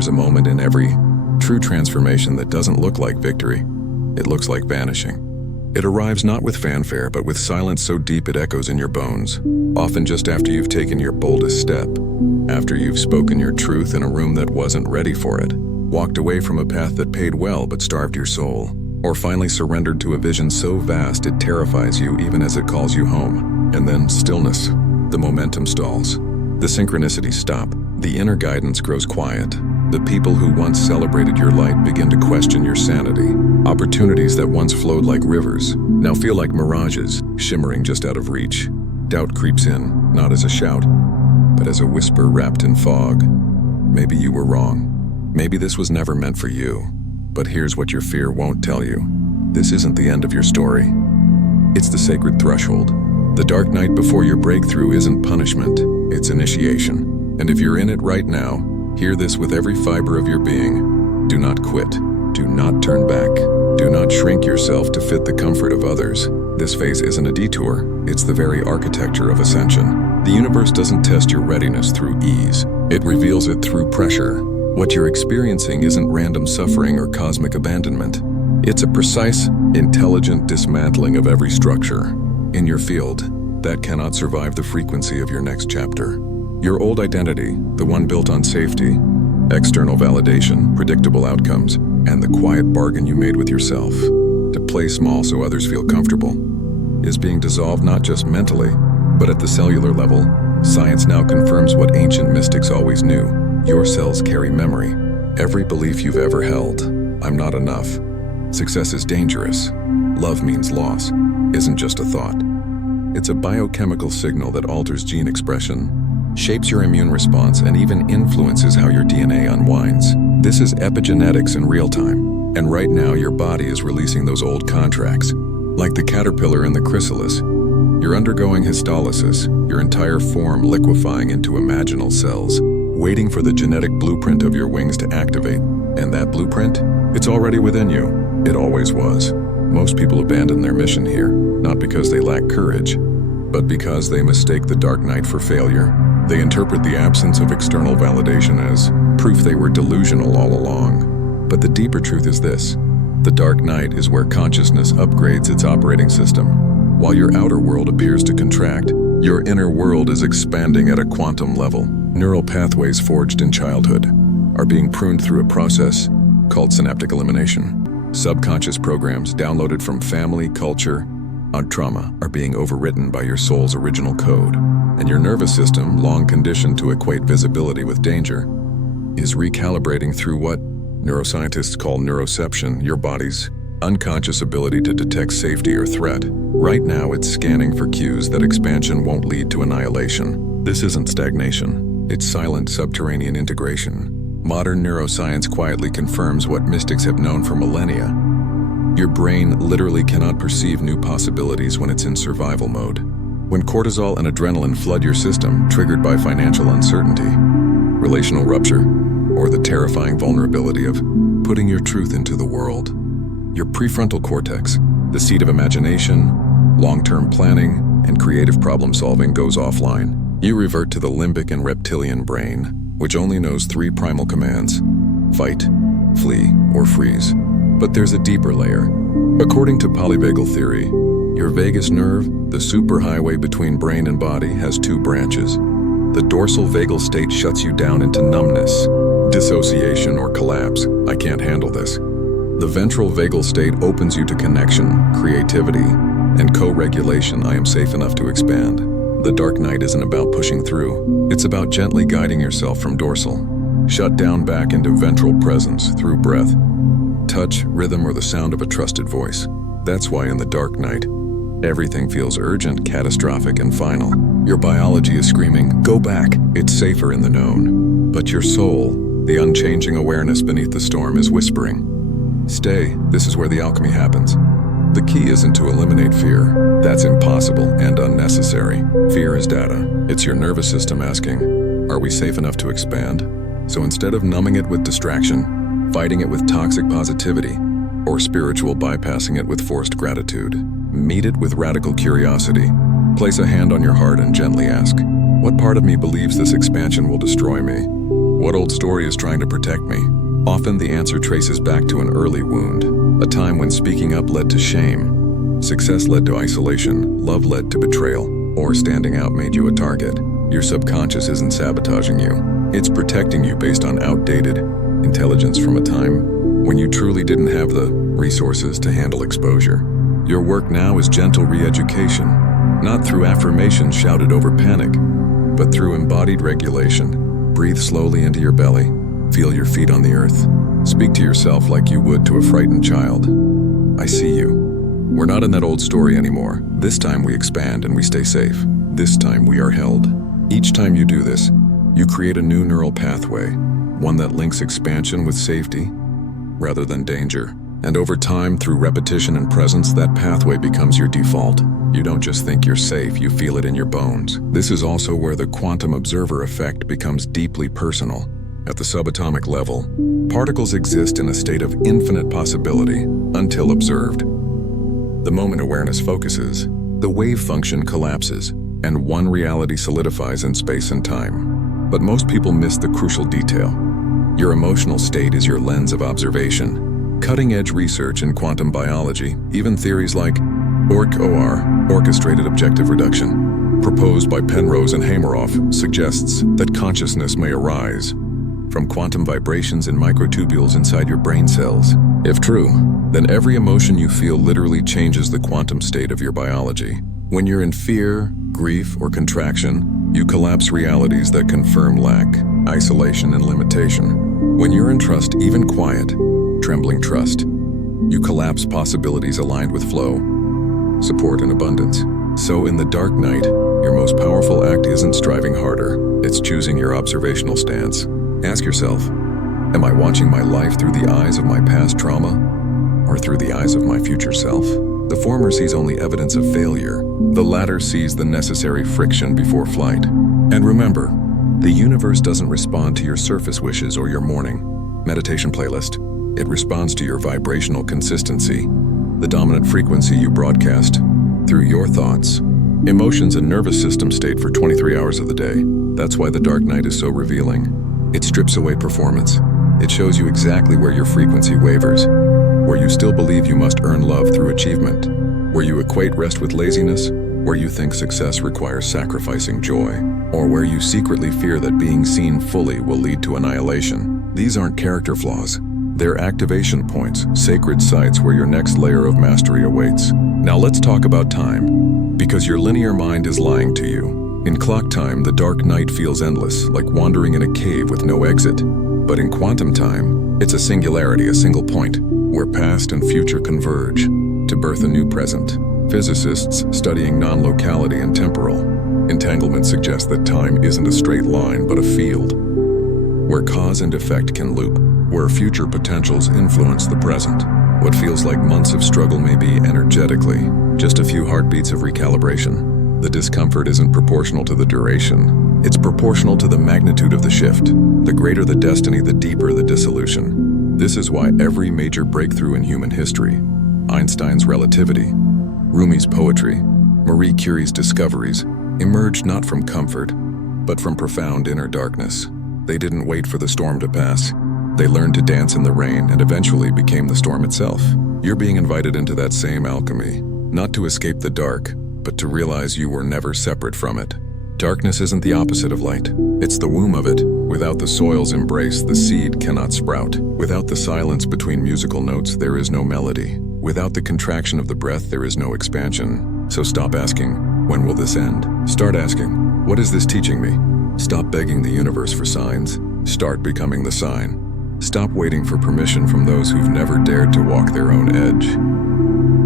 there's a moment in every true transformation that doesn't look like victory. It looks like vanishing. It arrives not with fanfare, but with silence so deep it echoes in your bones, often just after you've taken your boldest step, after you've spoken your truth in a room that wasn't ready for it, walked away from a path that paid well but starved your soul, or finally surrendered to a vision so vast it terrifies you even as it calls you home. And then stillness. The momentum stalls. The synchronicities stop. The inner guidance grows quiet. The people who once celebrated your light begin to question your sanity. Opportunities that once flowed like rivers now feel like mirages, shimmering just out of reach. Doubt creeps in, not as a shout, but as a whisper wrapped in fog. Maybe you were wrong. Maybe this was never meant for you. But here's what your fear won't tell you. This isn't the end of your story. It's the sacred threshold. The dark night before your breakthrough isn't punishment, it's initiation. And if you're in it right now, hear this with every fiber of your being. Do not quit. Do not turn back. Do not shrink yourself to fit the comfort of others. This phase isn't a detour, it's the very architecture of ascension. The universe doesn't test your readiness through ease. It reveals it through pressure. What you're experiencing isn't random suffering or cosmic abandonment. It's a precise, intelligent dismantling of every structure in your field that cannot survive the frequency of your next chapter. Your old identity, the one built on safety, external validation, predictable outcomes, and the quiet bargain you made with yourself to play small so others feel comfortable, is being dissolved not just mentally, but at the cellular level. Science now confirms what ancient mystics always knew. Your cells carry memory. Every belief you've ever held. I'm not enough. Success is dangerous. Love means loss. Isn't just a thought. It's a biochemical signal that alters gene expression, shapes your immune response, and even influences how your DNA unwinds. This is epigenetics in real time. And right now, your body is releasing those old contracts. Like the caterpillar in the chrysalis, you're undergoing histolysis, your entire form liquefying into imaginal cells, waiting for the genetic blueprint of your wings to activate. And that blueprint? It's already within you. It always was. Most people abandon their mission here, not because they lack courage, but because they mistake the dark night for failure. They interpret the absence of external validation as proof they were delusional all along. But the deeper truth is this. The dark night is where consciousness upgrades its operating system. While your outer world appears to contract, your inner world is expanding at a quantum level. Neural pathways forged in childhood are being pruned through a process called synaptic elimination. Subconscious programs downloaded from family, culture, and trauma are being overwritten by your soul's original code. And your nervous system, long conditioned to equate visibility with danger, is recalibrating through what neuroscientists call neuroception, your body's unconscious ability to detect safety or threat. Right now, it's scanning for cues that expansion won't lead to annihilation. This isn't stagnation. It's silent subterranean integration. Modern neuroscience quietly confirms what mystics have known for millennia. Your brain literally cannot perceive new possibilities when it's in survival mode. When cortisol and adrenaline flood your system, triggered by financial uncertainty, relational rupture, or the terrifying vulnerability of putting your truth into the world, your prefrontal cortex, the seat of imagination, long-term planning, and creative problem-solving goes offline. You revert to the limbic and reptilian brain, which only knows 3 primal commands: fight, flee, or freeze. But there's a deeper layer. According to polyvagal theory, your vagus nerve, the superhighway between brain and body, has 2 branches. The dorsal vagal state shuts you down into numbness, dissociation, or collapse. I can't handle this. The ventral vagal state opens you to connection, creativity, and co-regulation. I am safe enough to expand. The dark night isn't about pushing through. It's about gently guiding yourself from dorsal, shut down back into ventral presence through breath, touch, rhythm, or the sound of a trusted voice. That's why in the dark night, everything feels urgent, catastrophic, and final. Your biology is screaming, go back, it's safer in the known. But your soul, the unchanging awareness beneath the storm, is whispering, stay, this is where the alchemy happens. The key isn't to eliminate fear. That's impossible and unnecessary. Fear is data. It's your nervous system asking, are we safe enough to expand? So instead of numbing it with distraction, fighting it with toxic positivity, or spiritual bypassing it with forced gratitude, meet it with radical curiosity. Place a hand on your heart and gently ask, what part of me believes this expansion will destroy me? What old story is trying to protect me? Often the answer traces back to an early wound, a time when speaking up led to shame, success led to isolation, love led to betrayal, or standing out made you a target. Your subconscious isn't sabotaging you. It's protecting you based on outdated intelligence from a time when you truly didn't have the resources to handle exposure. Your work now is gentle re-education, not through affirmations shouted over panic, but through embodied regulation. Breathe slowly into your belly. Feel your feet on the earth. Speak to yourself like you would to a frightened child. I see you. We're not in that old story anymore. This time we expand and we stay safe. This time we are held. Each time you do this, you create a new neural pathway, one that links expansion with safety rather than danger. And over time, through repetition and presence, that pathway becomes your default. You don't just think you're safe, you feel it in your bones. This is also where the quantum observer effect becomes deeply personal. At the subatomic level, particles exist in a state of infinite possibility until observed. The moment awareness focuses, the wave function collapses, and one reality solidifies in space and time. But most people miss the crucial detail. Your emotional state is your lens of observation. Cutting-edge research in quantum biology, even theories like OR, orchestrated objective reduction, proposed by Penrose and Hameroff, suggests that consciousness may arise from quantum vibrations in microtubules inside your brain cells. If true, then every emotion you feel literally changes the quantum state of your biology. When you're in fear, grief, or contraction, you collapse realities that confirm lack, isolation, and limitation. When you're in trust, even quiet, trembling trust, you collapse possibilities aligned with flow, support, and abundance. So in the dark night, your most powerful act isn't striving harder, it's choosing your observational stance. Ask yourself, am I watching my life through the eyes of my past trauma or through the eyes of my future self? The former sees only evidence of failure. The latter sees the necessary friction before flight. And remember, the universe doesn't respond to your surface wishes or your morning meditation playlist. It responds to your vibrational consistency, the dominant frequency you broadcast through your thoughts, emotions, and nervous system state for 23 hours of the day. That's why the dark night is so revealing. It strips away performance. It shows you exactly where your frequency wavers, where you still believe you must earn love through achievement, where you equate rest with laziness, where you think success requires sacrificing joy, or where you secretly fear that being seen fully will lead to annihilation. These aren't character flaws. They're activation points, sacred sites where your next layer of mastery awaits. Now let's talk about time, because your linear mind is lying to you. In clock time, the dark night feels endless, like wandering in a cave with no exit. But in quantum time, it's a singularity, a single point, where past and future converge to birth a new present. Physicists studying non-locality and temporal entanglement suggest that time isn't a straight line, but a field, where cause and effect can loop, where future potentials influence the present. What feels like months of struggle may be energetically just a few heartbeats of recalibration. The discomfort isn't proportional to the duration. It's proportional to the magnitude of the shift. The greater the destiny, the deeper the dissolution. This is why every major breakthrough in human history, Einstein's relativity, Rumi's poetry, Marie Curie's discoveries, emerged not from comfort, but from profound inner darkness. They didn't wait for the storm to pass. They learned to dance in the rain and eventually became the storm itself. You're being invited into that same alchemy, not to escape the dark, but to realize you were never separate from it. Darkness isn't the opposite of light. It's the womb of it. Without the soil's embrace, the seed cannot sprout. Without the silence between musical notes, there is no melody. Without the contraction of the breath, there is no expansion. So stop asking, when will this end? Start asking, what is this teaching me? Stop begging the universe for signs. Start becoming the sign. Stop waiting for permission from those who've never dared to walk their own edge.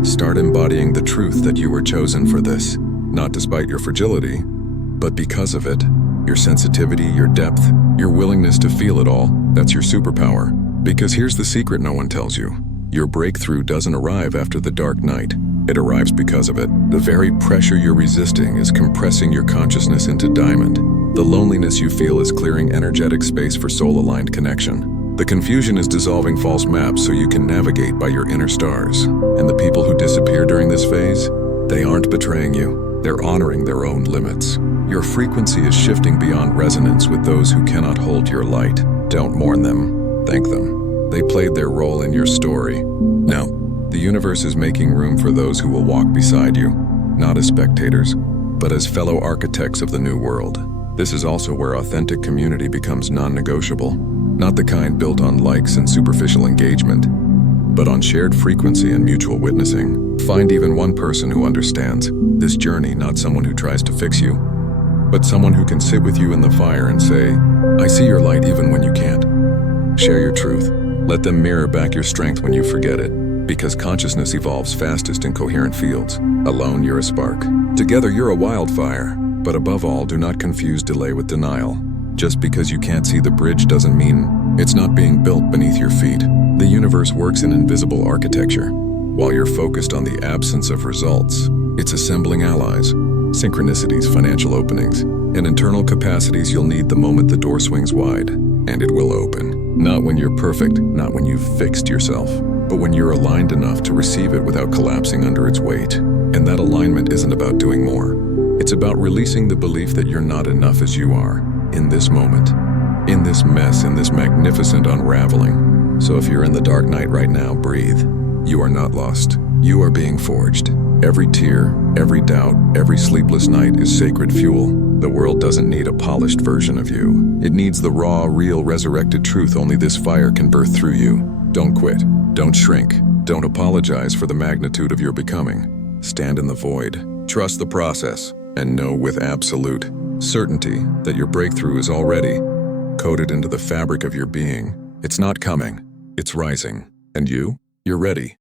Start embodying the truth that you were chosen for this, not despite your fragility, but because of it. Your sensitivity, your depth, your willingness to feel it all, that's your superpower. Because here's the secret no one tells you. Your breakthrough doesn't arrive after the dark night. It arrives because of it. The very pressure you're resisting is compressing your consciousness into diamond. The loneliness you feel is clearing energetic space for soul-aligned connection. The confusion is dissolving false maps so you can navigate by your inner stars. And the people who disappear during this phase, they aren't betraying you. They're honoring their own limits. Your frequency is shifting beyond resonance with those who cannot hold your light. Don't mourn them, thank them. They played their role in your story. Now, the universe is making room for those who will walk beside you, not as spectators, but as fellow architects of the new world. This is also where authentic community becomes non-negotiable, not the kind built on likes and superficial engagement, but on shared frequency and mutual witnessing. Find even one person who understands this journey, not someone who tries to fix you, but someone who can sit with you in the fire and say, I see your light even when you can't. Share your truth. Let them mirror back your strength when you forget it, because consciousness evolves fastest in coherent fields. Alone, you're a spark. Together, you're a wildfire. But above all, do not confuse delay with denial. Just because you can't see the bridge doesn't mean it's not being built beneath your feet. The universe works in invisible architecture. While you're focused on the absence of results, it's assembling allies, synchronicities, financial openings, and internal capacities you'll need the moment the door swings wide, and it will open. Not when you're perfect, not when you've fixed yourself, but when you're aligned enough to receive it without collapsing under its weight. And that alignment isn't about doing more. It's about releasing the belief that you're not enough as you are, in this moment, in this mess, in this magnificent unraveling. So if you're in the dark night right now, breathe. You are not lost. You are being forged. Every tear, every doubt, every sleepless night is sacred fuel. The world doesn't need a polished version of you. It needs the raw, real, resurrected truth only this fire can birth through you. Don't quit. Don't shrink. Don't apologize for the magnitude of your becoming. Stand in the void. Trust the process. And know with absolute certainty that your breakthrough is already coded into the fabric of your being. It's not coming, it's rising. And you're ready.